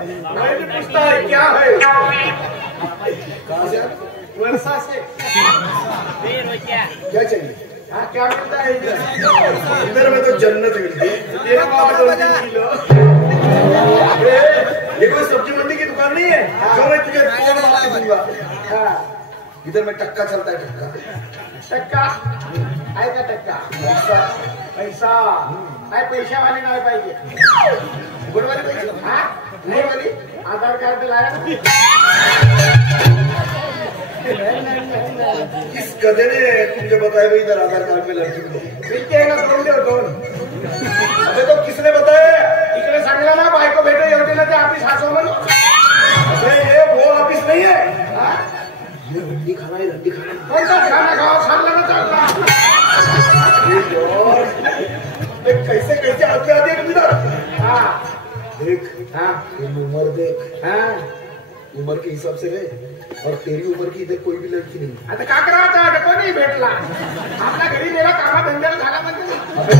मैं भी पूछता है क्या है? कहाँ से? वर्षा से। क्या चाहिए? हाँ क्या मिलता है इधर में तो जन्नत मिलती है। तेरा बाबा 2-3 किलो। ये कोई सब्जी मंडी की दुकान नहीं है जो मैं तुझे तोड़ मार के दूंगा। हाँ इधर में टक्का चलता है, टक्का। टक्का आहे का टक्का? पैसा काय पैसा वाली नाही पाहिजे। गुडवाली पैसे? हाँ नहीं वाली आधार कार्ड लाया इस गधे ने तुझे बताया भाई इधर आधार कार्ड में लड़की मिली। मिलते है ना 2 दे 2। अबे तो किसने बताया? इकडे सांगला ना बायको भेटो एवढी ना ते ऑफिस हसव म्हणून। अबे ये वो ऑफिस नहीं है। हाँ ये रंडी खाना है, रंडी खाना। कोणता खाना खाओ खाल्ला ना चालला। कैसे कैसे आगे आते हैं इधर। हाँ देख, हाँ उम्र देख, हाँ उम्र के हिसाब से रहे और तेरी उम्र की इधर कोई भी लड़की नहीं। आता का करायचं आता कोणी भेटला आपल्या घरी गेला कामा धंद्याला झाला म्हणजे अबे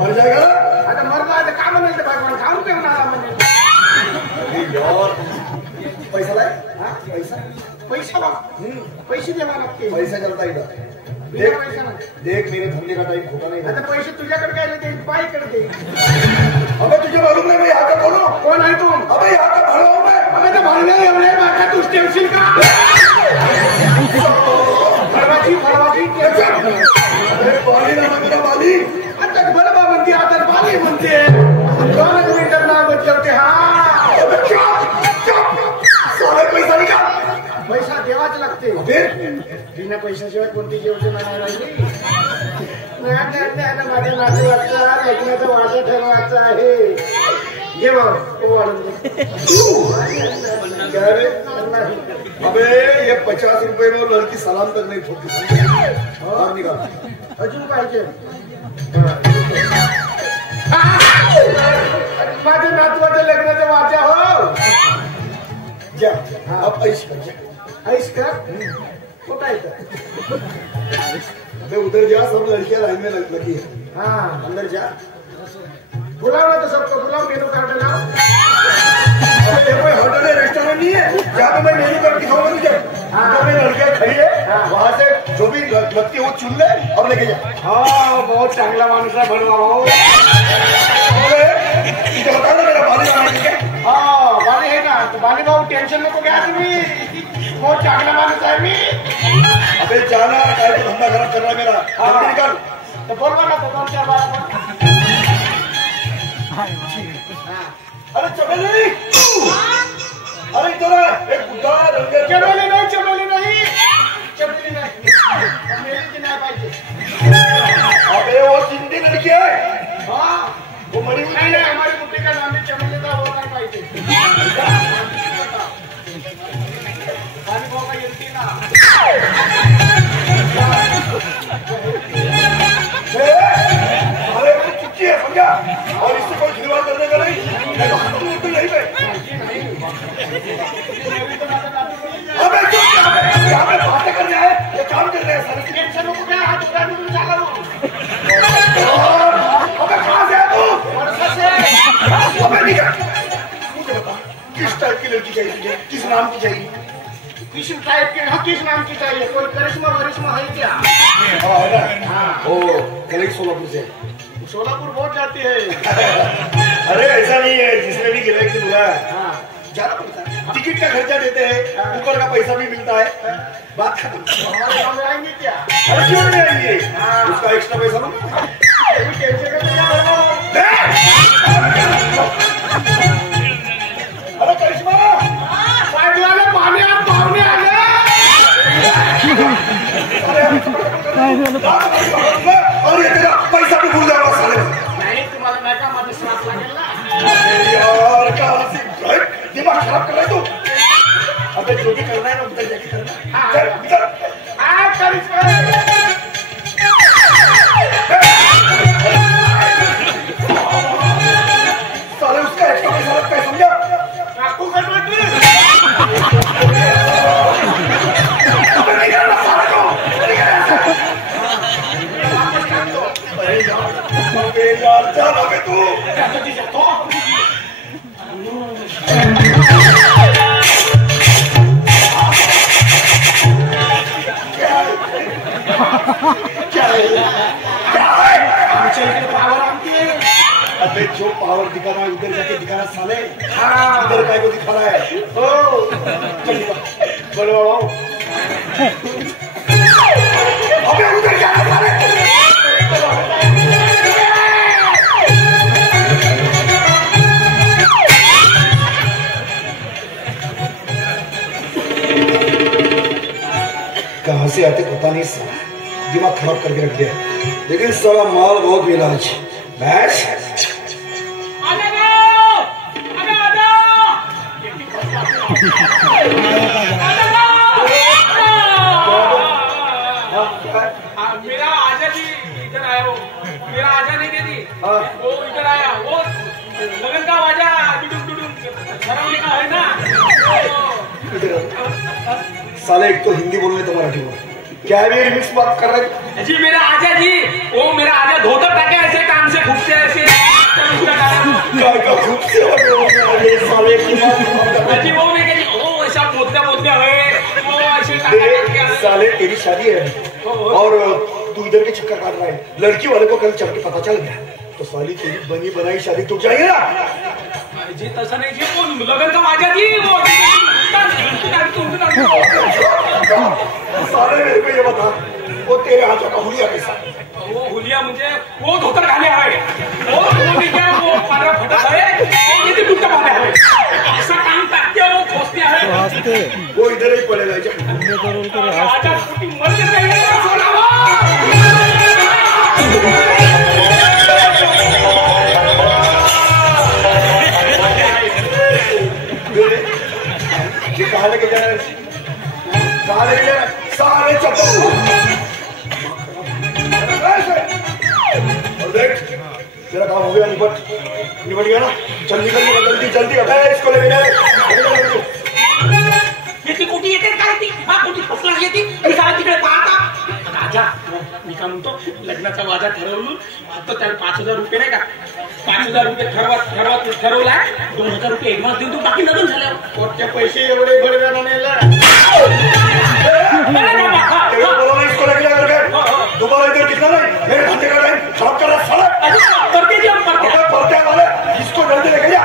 मर जाएगा। आता मरला आता का म्हणेल ते भगवान खाऊन पे म्हणा म्हणजे यार पैसा लाए? हाँ? पैसा पैसा बाबा पैसे द्यावा लागते पैसा चलता इधर। बिना पैसा ना देख मेरे धंधे का टाइम खोटा नहीं आता है। पैसे तुझ्याकडे काय देईल बाईकडे देईल। अबे तुझे मालूम नहीं मैं यहाँ का कौन हूँ? कोण आहे तू? अबे यहाँ का भाड़ा हूँ मैं। अबे ते भांडे एवढे बाका तू ठेवशील का? फळवाची अरे बाली ना मेरा बाली। आता बरोबर म्हणते आता बाली म्हणते 2 मीटर ना बदलते। हा सारे पैसा निकाल। पैसा देवाच लागते। बिना पैशाशिवाय कोणती योजना नाही राहिली। माझ्या नातेवाईकाचा लग्नाचा वाटा ठरवायचा आहे। घे बाबा तो वाढून दे। क्या रे? अबे ये 50 रुपए में लड़की सलाम तक नहीं ठोकती। और निकाल। अजून पाहिजे माझ्या नातवाच्या लग्नाचा वाचा हो। जा अब ऐश कर जा। ऐस कर कुठं आहे तर? अबे उधर जा, सब लड़कियां लाइन में लगी है। हाँ अंदर जा। बुलाओ ना तो सबको बुलाओ मेनू कार्ड लाओ। अबे ये कोई होटल है, रेस्टोरेंट नहीं है जहाँ पे मैं मेनू कार्ड दिखाऊंगा तुझे। जो मेरी लड़कियां खड़ी है वहाँ से जो भी लगती है वो चुन ले और लेके जा। हाँ बहुत चांगला माणूस आहे बनवा हो। तुझे बता ना मेरा बाली बनाने ठीक है। हाँ बाली है ना तो बाली भाऊ टेंशन नको घ्या तुम्ही। बहुत चांगला माणूस आहे मी। अबे जाना काय तो धंधा खराब कर रहा है मेरा। जल्दी निकल। तो बोलवा ना तो 2-4 बार। अरे चमेली, अरे इधर आ, एक बुड्ढा रंगे चमेली नाही चमेली नाही चमेली नाही चमेली नाही पाहिजे। अबे वो जिंदी लड़की है। हाँ वो मरी हुई नहीं है। नहीं हमारी बुट्टी का नाम है चमेली का वो नहीं पाहिजे। बाली भाऊ का येते ना। अरे वो चुकी है समझा, और इससे कोई खिलवाड़ करने का नहीं। मैं तो खत्म हूँ तो यहीं पे। अबे जो यहाँ पे बातें करने आए ये काम कर रहे हैं सारे। टेंशन नको घ्या हात उघडा म्हणून झाला ना। अबे कहाँ से है तू? वर्षा से। अबे निकल। मुझे बता किस टाइप की लड़की चाहिए तुझे, किस नाम की चाहिए? किस टाइप के हाँ किस नाम की चाहिए? कोई करिश्मा वरिश्मा है क्या? हाँ है ना। ओ कल सोलापुर से। सोलापुर बहुत जाती है। अरे ऐसा नहीं है, जिसने भी गैलेक्सी बुलाया हाँ ज्यादा पड़ता है, टिकट का खर्चा देते हैं, ऊपर का पैसा भी मिलता है, बात खत्म। हमारे गाँव में आएंगे क्या? अरे क्यों नहीं आएंगे? उसका एक्स्ट्रा पैसा लो। टेंशन का क्या भरना? अरे करिश्मा पाइप वाले पानी आप पावने आले। और ये तेरा पैसा भी भूल जाओगा साले। नहीं तुम्हाला नाही का माझं श्राप लागेल ना। यार कहाँ से दिमाग खराब कर रहा है तू? अबे जो भी करना है ना उधर जाके करना। चल इधर। करिश्मा साले उसका एक्स्ट्रा पैसा लगता है समझा? काकू कर बेटी। अबे नहीं करना साले को, नहीं करना। अरे यार जा ना बे तू। अबे जो पावर दिखाना है उधर जाके दिखाना साले। इधर काय को दिखा रहा है? बोलो अबे उधर जाना साले। कहाँ से आते पता नहीं, साला दिमाग खराब करके रख दिया। लेकिन साला माल बहुत मिला आज। बस मेरा आजा जी इधर आया, वो मेरा आजा नहीं दे दी, वो इधर आया, वो लगन का आजा डुडुम का है ना। साले एक तो हिंदी बोलने तो मराठी बोल, क्या है ये मिक्स बात कर रहे जी? मेरा आजा जी, वो मेरा आजा धोतर टाके ऐसे कान से घुसते ऐसे साले जी, वो मैं कह ओ ऐसा बोलते है वो ऐसे साले तेरी शादी है और तू इधर के चक्कर काट रहा है। लड़की वाले को कल चल के पता चल गया तो साली तेरी बनी बनाई शादी तो जाएगी ना जी। तसा नहीं जी, वो लगन का आजा जी, वो साले मेरे को ये बता, वो तेरे आजा का हुलिया कैसा? वो हुलिया मुझे वो धोतर घाले है, वो क्या वो पारा फटा है, वो किती गुट्टा बांधा है, ऐसा काम करते हो, वो खोसते हैं, वो इधर ही पड़ेगा। आजा कुटी मर जाएगा सोना वो। ये कहाँ लेके जा रहे हैं? कहाँ लेके जा रहे हैं? सारे चप्पल और देख, तेरा काम हो गया, निपट गया ना? चल निकल जल्दी अबे इसको लेके जा येते कुठे येते काय ती? हा कुठे फसला येते आणि काय तिकडे पाहता राजा? मी काय म्हणतो, लग्नाचा वाजा ठरवून फक्त त्याला 5,000 रुपये नाही का, 5,000 रुपये ठरवलाय, 2,000 रुपये ऍडव्हान्स देऊन तू बाकी लग्न झाल्यावर कोणते पैसे एवढे भरव्यानं नेला? इसको लेके जा करके दोबारा इधर दिखना नहीं, मेरे धंधे का नहीं, साफ कर रहा साला। करते जी हम करते वाले इसको जल्दी लेके जा।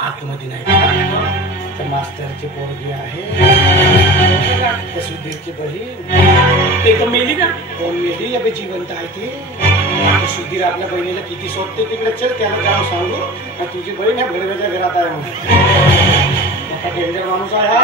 आतमध्ये नाही तर मास्तरची पोरगी आहे, त्या सुधीरची बहीण, ते तो मेली का? कोण मेली अबे? जिवंत आहे ती. सुधीर आपल्या बहिणीला किती शोधते तिकडे, चल त्याला जाऊन सांगू तुझी बहीण आहे भडव्याच्या घरात आहे म्हणून. मोठा डेंजर माणूस आहे हा.